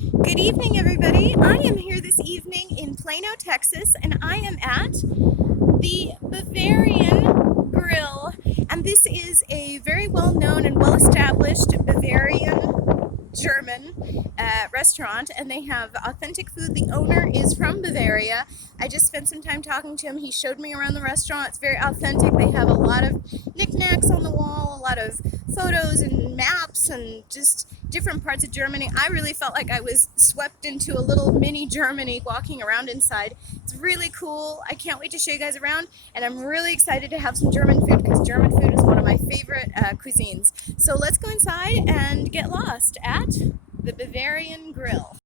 Good evening, everybody. I am here this evening in Plano, Texas, and I am at the Bavarian Grill. And this is a very well-known and well-established Bavarian German restaurant, and they have authentic food. The owner is from Bavaria. I just spent some time talking to him. He showed me around the restaurant. It's very authentic. They have a lot of knickknacks on the wall, a lot of photos and maps and just different parts of Germany. I really felt like I was swept into a little mini Germany walking around inside. It's really cool. I can't wait to show you guys around, and I'm really excited to have some German food because German food is one of my favorite cuisines. So let's go inside and get lost at the Bavarian Grill.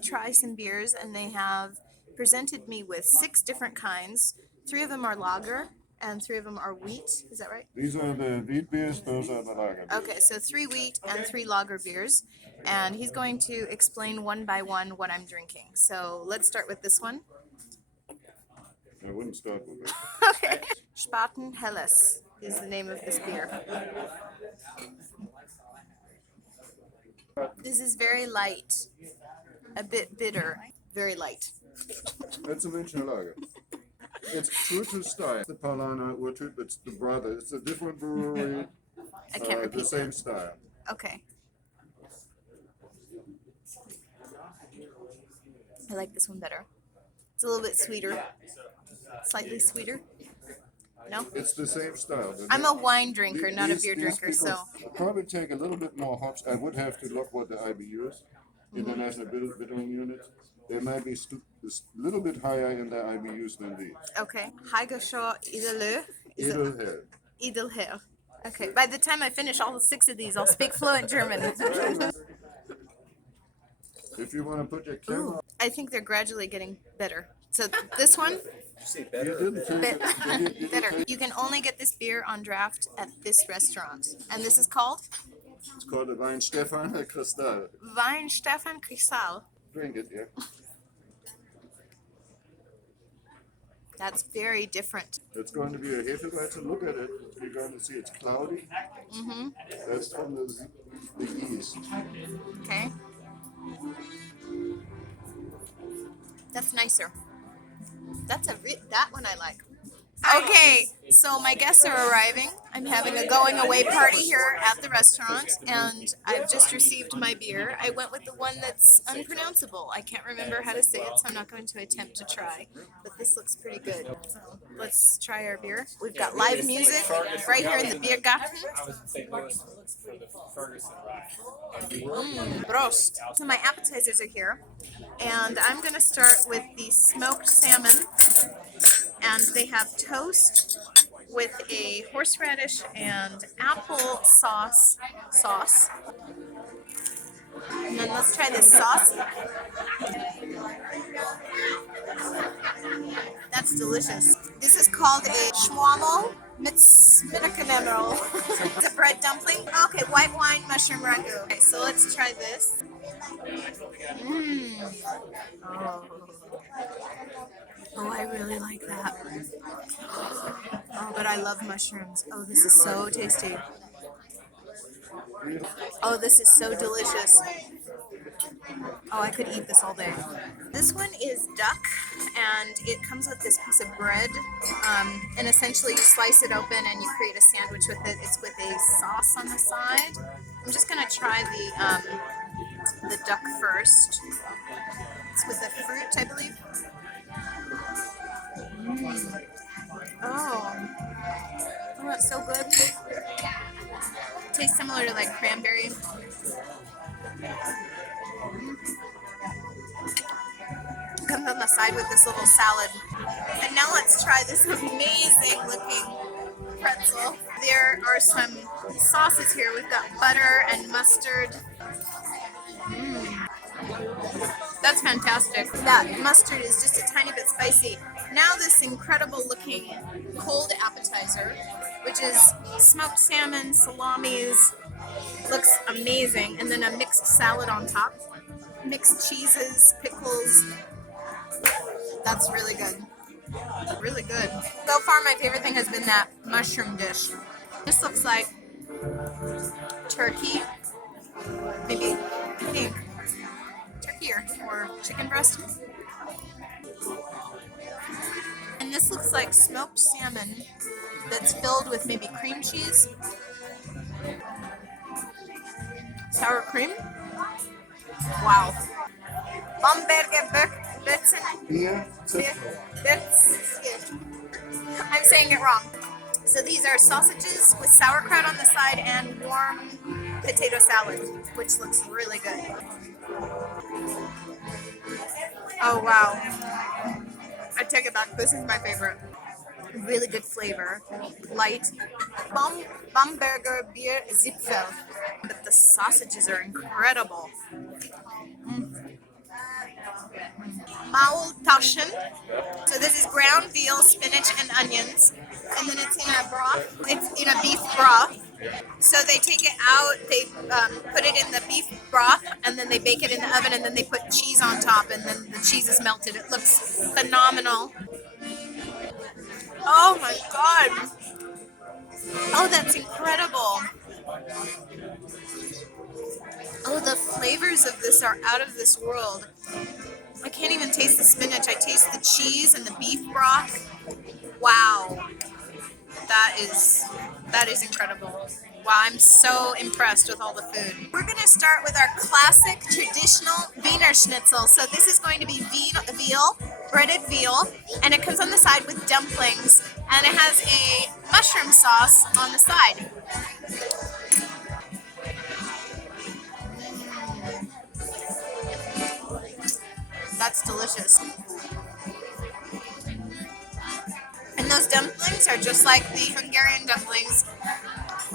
Try some beers, and they have presented me with 6 different kinds. 3 of them are lager and 3 of them are wheat. Is that right? These are the wheat beers, those are the lager beers. Okay, so 3 wheat and 3 lager beers, and he's going to explain one by one what I'm drinking. So let's start with this one. I wouldn't start with it. Okay. Spaten Helles is the name of this beer. This is very light, a bit bitter, very light. That's a Münchner lager. It's true to style. The Plano Urtyp, it's the brother. It's a different brewery. I can't repeat the same style. Okay. I like this one better. It's a little bit sweeter, slightly sweeter. No? It's the same style. I'm a wine drinker, not a beer drinker, so. Probably take a little bit more hops. I would have to look what the IBU is, International Bittering Unit. They might be a little bit higher in their IBUs than these. Okay. Heigershaw Edelö. Edelhell. Edelhell. Okay. By the time I finish all 6 of these, I'll speak fluent German. If you want to put your camera... I think they're gradually getting better. So this one? Better. Better. You can only get this beer on draft at this restaurant. And this is called? It's called the Weinstefan Cristal. Weinstefan Cristal. Drink it, yeah. That's very different. It's going to be a Hefeweizen. Look at it. You're going to see it's cloudy. Mm-hmm. That's from the yeast. Okay. That's nicer. That one I like. Okay, so my guests are arriving. I'm having a going away party here at the restaurant, and I've just received my beer. I went with the one that's unpronounceable. I can't remember how to say it, so I'm not going to attempt to try. But this looks pretty good. So let's try our beer. We've got live music right here in the beer garden. Prost. So my appetizers are here, and I'm going to start with the smoked salmon. And they have toast with a horseradish and apple sauce. And then let's try this sauce. That's delicious. This is called a schwammel mit Smittekenemel. It's a bread dumpling. Okay, white wine mushroom ragu. Okay, so let's try this. Oh, I really like that. Oh, but I love mushrooms. Oh, this is so tasty. Oh, this is so delicious. Oh, I could eat this all day. This one is duck, and it comes with this piece of bread, and essentially you slice it open and you create a sandwich with it. It's with a sauce on the side. I'm just gonna try the duck first. It's with a fruit, I believe. Oh, that's so good. Tastes similar to like cranberry. Comes on the side with this little salad. And now let's try this amazing looking pretzel. There are some sauces here. We've got butter and mustard. That's fantastic. That mustard is just a tiny bit spicy. Now this incredible looking cold appetizer, which is smoked salmon, salamis, looks amazing, and then a mixed salad on top. Mixed cheeses, pickles. That's really good. Really good. So far my favorite thing has been that mushroom dish. This looks like turkey, maybe pink. Turkey or chicken breast. And this looks like smoked salmon that's filled with maybe cream cheese, sour cream. Wow. Bamberger Bötzen. I'm saying it wrong. So these are sausages with sauerkraut on the side and warm potato salad, which looks really good. Oh wow. I take it back. This is my favorite. Really good flavor. Light. Bamberger Bier Zipfel. But the sausages are incredible. Maultaschen. So this is ground veal, spinach, and onions. And then it's in a broth. It's in a beef broth. So they take it out, they put it in the beef broth, and then they bake it in the oven, and then they put cheese on top, and then the cheese is melted. It looks phenomenal. Oh my god. Oh, that's incredible. Oh, the flavors of this are out of this world. I can't even taste the spinach. I taste the cheese and the beef broth. Wow. That is incredible. Wow, I'm so impressed with all the food. We're going to start with our classic traditional Wiener Schnitzel. So this is going to be veal, breaded veal, and it comes on the side with dumplings, and it has a mushroom sauce on the side. That's delicious. And those dumplings are just like the Hungarian dumplings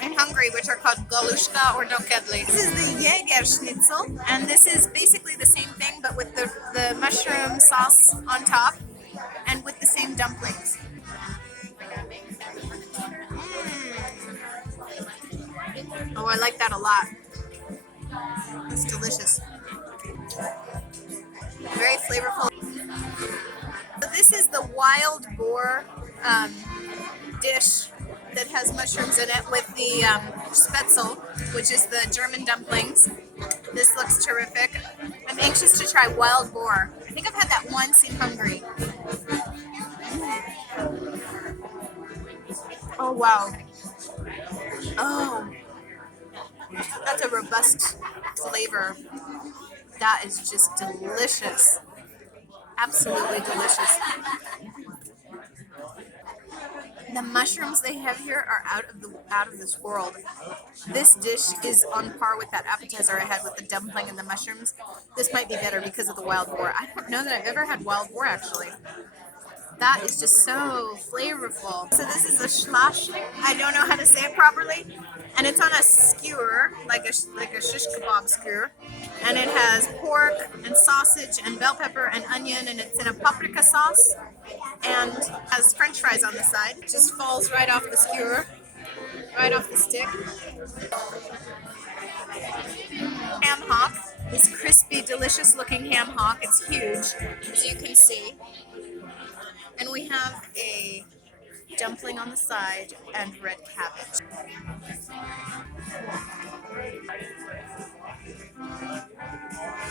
in Hungary, which are called galushka or dokedli. This is the Jäger Schnitzel, and this is basically the same thing, but with the mushroom sauce on top, and with the same dumplings. Oh, I like that a lot. It's delicious. Very flavorful. So this is the wild boar dish that has mushrooms in it with the Spätzle, which is the German dumplings. This looks terrific. I'm anxious to try wild boar. I think I've had that once in Hungary. Oh, wow. Oh, that's a robust flavor. That is just delicious. Absolutely delicious. The mushrooms they have here are out of this world. This dish is on par with that appetizer I had with the dumpling and the mushrooms. This might be better because of the wild boar. I don't know that I've ever had wild boar actually. That is just so flavorful. So this is a schlash. I don't know how to say it properly. And it's on a skewer, like a shish kebab skewer. And it has pork and sausage and bell pepper and onion, and it's in a paprika sauce. And has french fries on the side. It just falls right off the skewer, right off the stick. Ham hock, this crispy, delicious looking ham hock. It's huge, as you can see. And we have a dumpling on the side and red cabbage.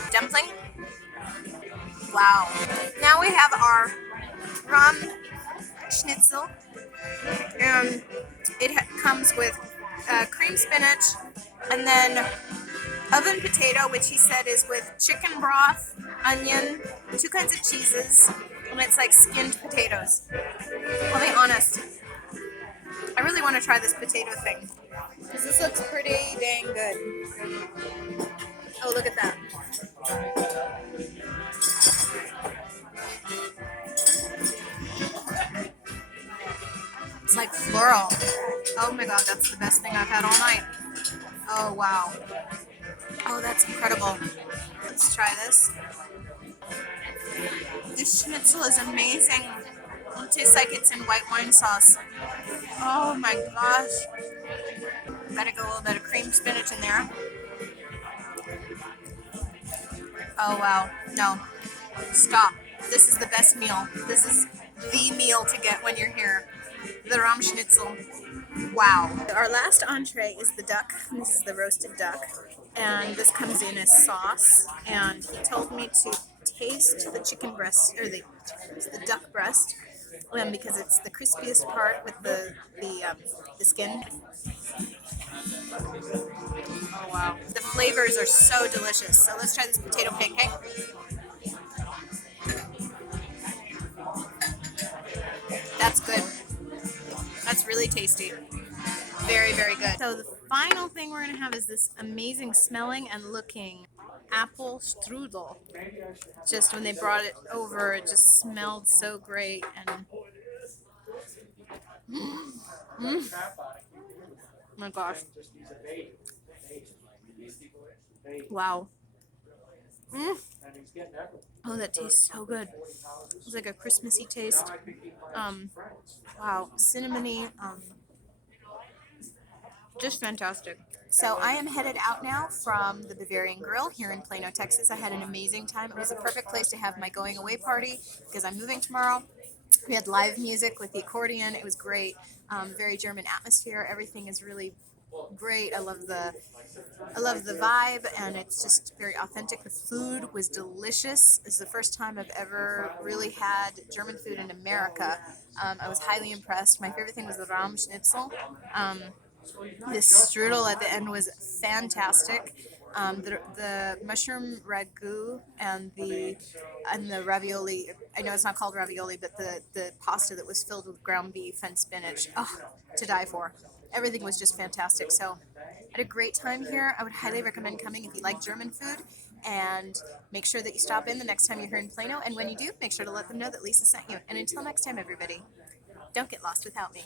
Dumpling. Wow. Now we have our rum schnitzel, and it comes with cream spinach and then oven potato, which he said is with chicken broth, onion, 2 kinds of cheeses, and it's like skinned potatoes. I'll be honest, I really want to try this potato thing because this looks pretty dang good. Oh, look at that. It's like floral. Oh my god, that's the best thing I've had all night. Oh wow. Oh, that's incredible. Let's try this. This schnitzel is amazing. It tastes like it's in white wine sauce. Oh my gosh. Gotta go a little bit of cream spinach in there. Oh wow. No. Stop. This is the best meal. This is the meal to get when you're here. The Ram Schnitzel. Wow. Our last entree is the duck. This is the roasted duck. And this comes in as sauce. And he told me to taste the chicken breast, or the duck breast, because it's the crispiest part with the skin. Oh wow. The flavors are so delicious. So let's try this potato pancake. That's good. That's really tasty. Very, very good. So the final thing we're going to have is this amazing smelling and looking apple strudel. Just when they brought it over, it just smelled so great. And oh my gosh. Wow. Oh, that tastes so good. It's like a Christmassy taste. Wow, cinnamony. Just fantastic. So I am headed out now from the Bavarian Grill here in Plano, Texas. I had an amazing time. It was a perfect place to have my going away party because I'm moving tomorrow. We had live music with the accordion. It was great. Very German atmosphere. Everything is really great. I love the vibe, and it's just very authentic. The food was delicious. This is the first time I've ever really had German food in America. I was highly impressed. My favorite thing was the Ram Schnitzel. This strudel at the end was fantastic. The mushroom ragu and the ravioli. I know it's not called ravioli, but the pasta that was filled with ground beef and spinach. Oh, to die for. Everything was just fantastic. So I had a great time here. I would highly recommend coming if you like German food. And make sure that you stop in the next time you're here in Plano. And when you do, make sure to let them know that Lisa sent you. And until next time, everybody, don't get lost without me.